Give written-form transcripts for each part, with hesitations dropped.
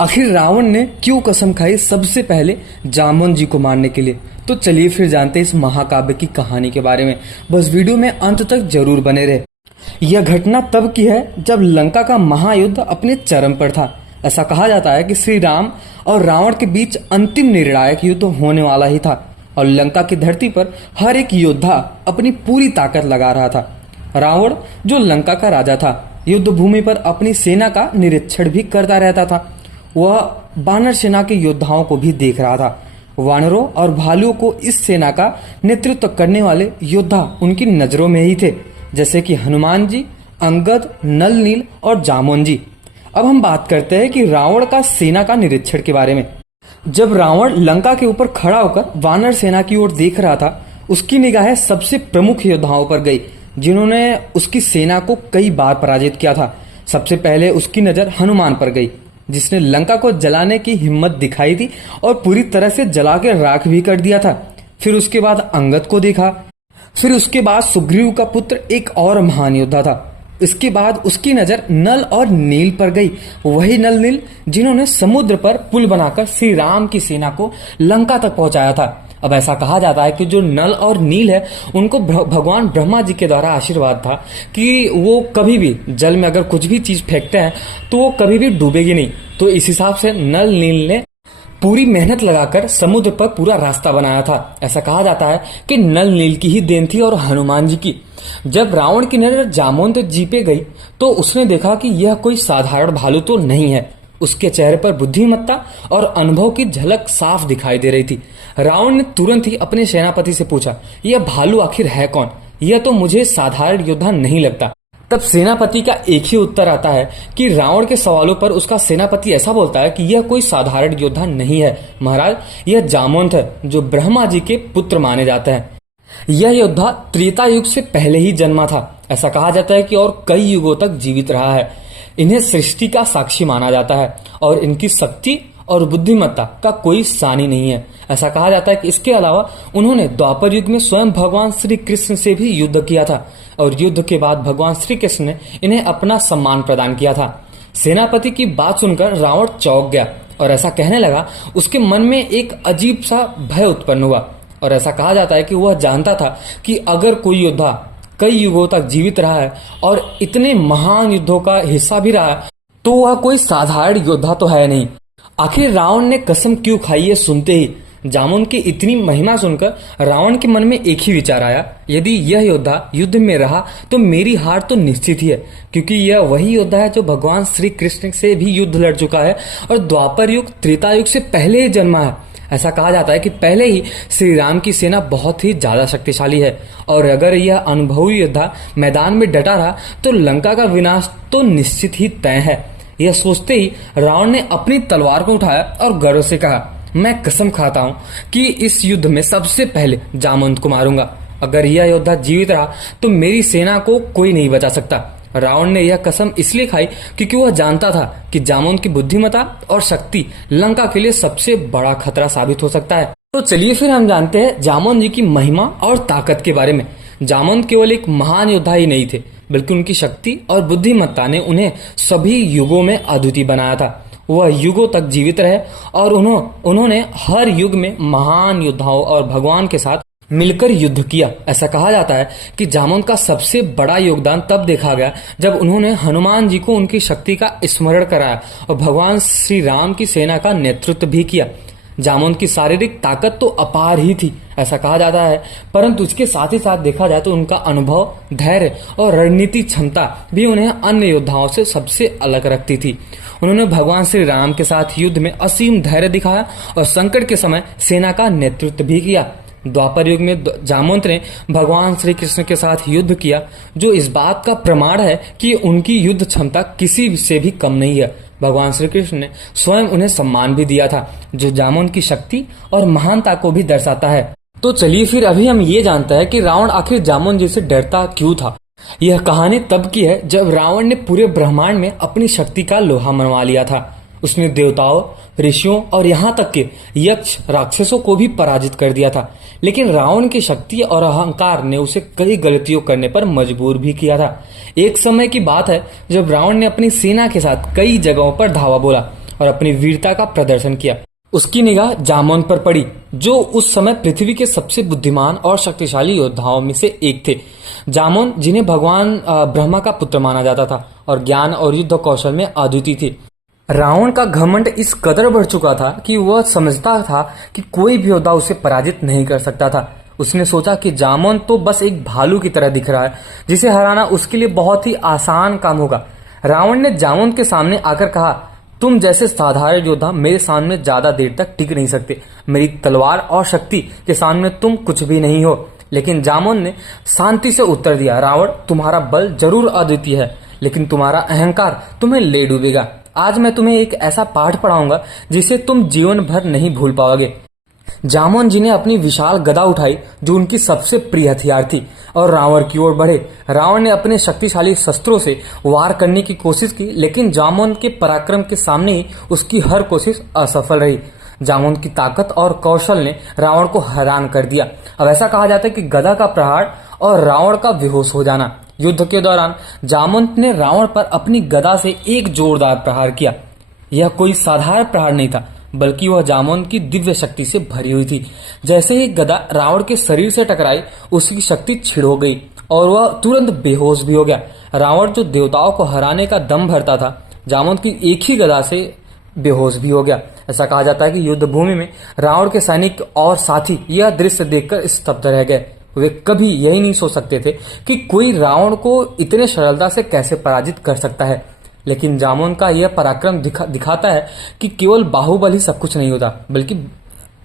आखिर रावण ने क्यों कसम खाई सबसे पहले जामवंत जी को मारने के लिए? तो चलिए फिर जानते हैं इस महाकाव्य की कहानी के बारे में। बस वीडियो में अंत तक जरूर बने रहे। यह घटना तब की है जब लंका का महायुद्ध अपने चरम पर था। ऐसा कहा जाता है कि श्री राम और रावण के बीच अंतिम निर्णायक युद्ध होने वाला ही था और लंका की धरती पर हर एक योद्धा अपनी पूरी ताकत लगा रहा था। रावण, जो लंका का राजा था, युद्ध भूमि पर अपनी सेना का निरीक्षण भी करता रहता था। वह वानर सेना के योद्धाओं को भी देख रहा था। वानरों और भालुओं को इस सेना का नेतृत्व करने वाले योद्धा उनकी नजरों में ही थे, जैसे कि हनुमान जी, अंगद, नल नील और जामवंत जी। अब हम बात करते हैं कि रावण का सेना का निरीक्षण के बारे में। जब रावण लंका के ऊपर खड़ा होकर वानर सेना की ओर देख रहा था, उसकी निगाहें सबसे प्रमुख योद्धाओं पर गई जिन्होंने उसकी सेना को कई बार पराजित किया था। सबसे पहले उसकी नजर हनुमान पर गई, जिसने लंका को जलाने की हिम्मत दिखाई थी और पूरी तरह से जला के राख भी कर दिया था। फिर उसके बाद अंगद को देखा। फिर उसके बाद सुग्रीव का पुत्र एक और महान योद्धा था। इसके बाद उसकी नजर नल और नील पर गई, वही नल नील जिन्होंने समुद्र पर पुल बनाकर श्री राम की सेना को लंका तक पहुंचाया था। अब ऐसा कहा जाता है कि जो नल और नील है, उनको भगवान ब्रह्मा जी के द्वारा आशीर्वाद था कि वो कभी भी जल में अगर कुछ भी चीज फेंकते हैं तो वो कभी भी डूबेगी नहीं। तो इस हिसाब से नल नील ने पूरी मेहनत लगाकर समुद्र पर पूरा रास्ता बनाया था। ऐसा कहा जाता है कि नल नील की ही देन थी और हनुमान जी की। जब रावण की नजर जामवंत जी पे गई तो उसने देखा कि यह कोई साधारण भालू तो नहीं है। उसके चेहरे पर बुद्धिमत्ता और अनुभव की झलक साफ दिखाई दे रही थी। रावण ने तुरंत ही अपने सेनापति से पूछा, यह भालू आखिर है कौन? यह तो मुझे साधारण योद्धा नहीं लगता। तब सेनापति का एक ही उत्तर आता है कि रावण के सवालों पर उसका सेनापति ऐसा बोलता है कि यह कोई साधारण योद्धा नहीं है महाराज, यह जामवंत है जो ब्रह्मा जी के पुत्र माने जाते हैं। यह योद्धा त्रेता युग से पहले ही जन्मा था। ऐसा कहा जाता है कि और कई युगों तक जीवित रहा है। इन्हें सृष्टि का साक्षी माना जाता है और इनकी शक्ति और बुद्धिमत्ता का कोई सानी नहीं है। ऐसा कहा जाता है कि इसके अलावा उन्होंने द्वापर युग में स्वयं भगवान श्री कृष्ण से भी युद्ध किया था और युद्ध के बाद भगवान श्री कृष्ण ने इन्हें अपना सम्मान प्रदान किया था। सेनापति की बात सुनकर रावण चौंक गया और ऐसा कहने लगा, उसके मन में एक अजीब सा भय उत्पन्न हुआ और ऐसा कहा जाता है कि वह जानता था कि अगर कोई योद्धा कई युगों तक जीवित रहा है और इतने महान युद्धों का हिस्सा भी रहा है तो वह कोई साधारण योद्धा तो है नहीं। आखिर रावण ने कसम क्यों खाई? ये सुनते ही जामवंत की इतनी महिमा सुनकर रावण के मन में एक ही विचार आया, यदि यह योद्धा युद्ध में रहा तो मेरी हार तो निश्चित ही है, क्योंकि यह वही योद्धा है जो भगवान श्री कृष्ण से भी युद्ध लड़ चुका है और द्वापर युग त्रेता युग से पहले ही जन्मा है। ऐसा कहा जाता है कि पहले ही श्री राम की सेना बहुत ही ज्यादा शक्तिशाली है और अगर यह अनुभवी योद्धा मैदान में डटा रहा तो लंका का विनाश तो निश्चित ही तय है। यह सोचते ही रावण ने अपनी तलवार को उठाया और गर्व से कहा, मैं कसम खाता हूं कि इस युद्ध में सबसे पहले जामवंत को मारूंगा। अगर यह योद्धा जीवित रहा तो मेरी सेना को कोई नहीं बचा सकता। रावण ने यह कसम इसलिए खाई क्योंकि वह जानता था कि जामवंत की बुद्धिमत्ता और शक्ति लंका के लिए सबसे बड़ा खतरा साबित हो सकता है। तो चलिए फिर हम जानते हैं जामवंत जी की महिमा और ताकत के बारे में। जामवंत केवल एक महान योद्धा ही नहीं थे, बल्कि उनकी शक्ति और बुद्धिमत्ता ने उन्हें सभी युगों में अद्वितीय बनाया था। वह युगों तक जीवित रहे और उन्होंने हर युग में महान योद्धाओं और भगवान के साथ मिलकर युद्ध किया। ऐसा कहा जाता है कि जामवंत का सबसे बड़ा योगदान तब देखा गया जब उन्होंने हनुमान जी को उनकी शक्ति का स्मरण कराया और भगवान श्री राम की सेना का नेतृत्व भी किया। जामवंत की शारीरिक ताकत तो अपार ही थी, ऐसा कहा जाता है, परंतु इसके साथ ही साथ देखा जाए तो उनका अनुभव, धैर्य और रणनीति क्षमता भी उन्हें अन्य योद्धाओं से सबसे अलग रखती थी। उन्होंने भगवान श्री राम के साथ युद्ध में असीम धैर्य दिखाया और संकट के समय सेना का नेतृत्व भी किया। द्वापर युग में जामवंत ने भगवान श्री कृष्ण के साथ युद्ध किया, जो इस बात का प्रमाण है कि उनकी युद्ध क्षमता किसी से भी कम नहीं है। भगवान श्री कृष्ण ने स्वयं उन्हें सम्मान भी दिया था, जो जामवंत की शक्ति और महानता को भी दर्शाता है। तो चलिए फिर अभी हम ये जानते हैं कि रावण आखिर जामवंत जी से डरता क्यों था। यह कहानी तब की है जब रावण ने पूरे ब्रह्मांड में अपनी शक्ति का लोहा मनवा लिया था। उसने देवताओं, ऋषियों और यहाँ तक के यक्ष राक्षसों को भी पराजित कर दिया था। लेकिन रावण की शक्ति और अहंकार ने उसे कई गलतियों करने पर मजबूर भी किया था। एक समय की बात है जब रावण ने अपनी सेना के साथ कई जगहों पर धावा बोला और अपनी वीरता का प्रदर्शन किया। उसकी निगाह जामवंत पर पड़ी, जो उस समय पृथ्वी के सबसे बुद्धिमान और शक्तिशाली योद्धाओं में से एक थे। जामवंत, जिन्हें भगवान ब्रह्मा का पुत्र माना जाता था और ज्ञान और युद्ध कौशल में अद्वितीय थे। रावण का घमंड इस कदर बढ़ चुका था कि वह समझता था कि कोई भी योद्धा उसे पराजित नहीं कर सकता था। उसने सोचा कि जामवंत तो बस एक भालू की तरह दिख रहा है, जिसे हराना उसके लिए बहुत ही आसान काम होगा। रावण ने जामवंत के सामने आकर कहा, तुम जैसे साधारण योद्धा मेरे सामने ज्यादा देर तक टिक नहीं सकते। मेरी तलवार और शक्ति के सामने तुम कुछ भी नहीं हो। लेकिन जामवंत ने शांति से उत्तर दिया, रावण, तुम्हारा बल जरूर अद्वितीय है, लेकिन तुम्हारा अहंकार तुम्हें ले डूबेगा। आज मैं तुम्हें एक ऐसा पाठ पढ़ाऊंगा जिसे तुम जीवन भर नहीं भूल पाओगे। जामवंत जी ने अपनी विशाल गदा उठाई, जो उनकी सबसे प्रिय हथियार थी, और रावण की ओर बढ़े। रावण ने अपने शक्तिशाली शस्त्रों से वार करने की कोशिश की, लेकिन जामवंत के पराक्रम के सामने ही उसकी हर कोशिश असफल रही। जामवंत की ताकत और कौशल ने रावण को हैरान कर दिया। अब ऐसा कहा जाता है कि गदा का प्रहार और रावण का बेहोश हो जाना। युद्ध के दौरान जामवंत ने रावण पर अपनी गदा से एक जोरदार प्रहार किया। यह कोई साधारण प्रहार नहीं था, बल्कि वह जामवंत की दिव्य शक्ति से भरी हुई थी। जैसे ही गदा रावण के शरीर से टकराई, उसकी शक्ति छिड़ हो गई और वह तुरंत बेहोश भी हो गया। रावण, जो देवताओं को हराने का दम भरता था, जामवंत की एक ही गदा से बेहोश भी हो गया। ऐसा कहा जाता है कि युद्ध भूमि में रावण के सैनिक और साथी यह दृश्य देखकर स्तब्ध रह गए। वे कभी यही नहीं सोच सकते थे कि कोई रावण को इतने सरलता से कैसे पराजित कर सकता है। लेकिन जामवंत का यह पराक्रम दिखाता है कि केवल बाहुबल ही सब कुछ नहीं होता, बल्कि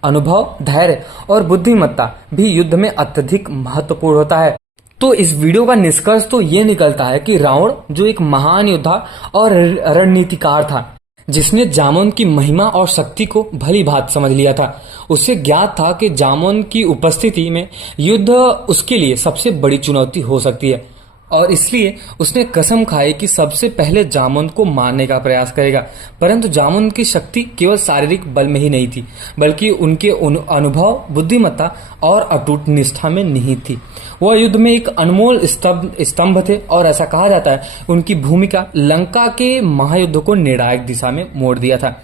अनुभव, धैर्य और बुद्धिमत्ता भी युद्ध में अत्यधिक महत्वपूर्ण होता है। तो इस वीडियो का निष्कर्ष तो ये निकलता है कि रावण, जो एक महान योद्धा और रणनीतिकार था, जिसने जामवंत की महिमा और शक्ति को भली भांति समझ लिया था, उसे ज्ञात था कि जामवंत की उपस्थिति में युद्ध उसके लिए सबसे बड़ी चुनौती हो सकती है, और इसलिए उसने कसम खाई कि सबसे पहले जामवंत को मारने का प्रयास करेगा। परंतु जामवंत की शक्ति केवल शारीरिक बल में ही नहीं थी, बल्कि उनके अनुभव, बुद्धिमत्ता और अटूट निष्ठा में निहित थी। वह युद्ध में एक अनमोल स्तंभ थे, और ऐसा कहा जाता है उनकी भूमिका लंका के महायुद्ध को निर्णायक दिशा में मोड़ दिया था।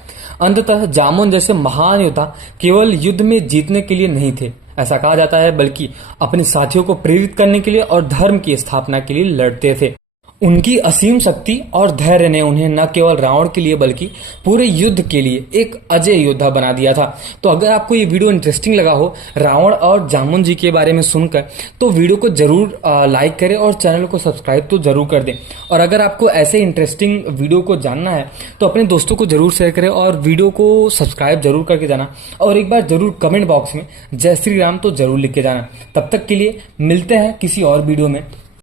अंततः जामवंत जैसे महान योद्धा केवल युद्ध में जीतने के लिए नहीं थे, ऐसा कहा जाता है, बल्कि अपने साथियों को प्रेरित करने के लिए और धर्म की स्थापना के लिए लड़ते थे। उनकी असीम शक्ति और धैर्य ने उन्हें न केवल रावण के लिए बल्कि पूरे युद्ध के लिए एक अजय योद्धा बना दिया था। तो अगर आपको ये वीडियो इंटरेस्टिंग लगा हो रावण और जामवंत जी के बारे में सुनकर, तो वीडियो को जरूर लाइक करें और चैनल को सब्सक्राइब तो जरूर कर दें। और अगर आपको ऐसे इंटरेस्टिंग वीडियो को जानना है तो अपने दोस्तों को जरूर शेयर करें और वीडियो को सब्सक्राइब जरूर करके जाना, और एक बार जरूर कमेंट बॉक्स में जय श्री राम तो जरूर लिख के जाना। तब तक के लिए मिलते हैं किसी और वीडियो में।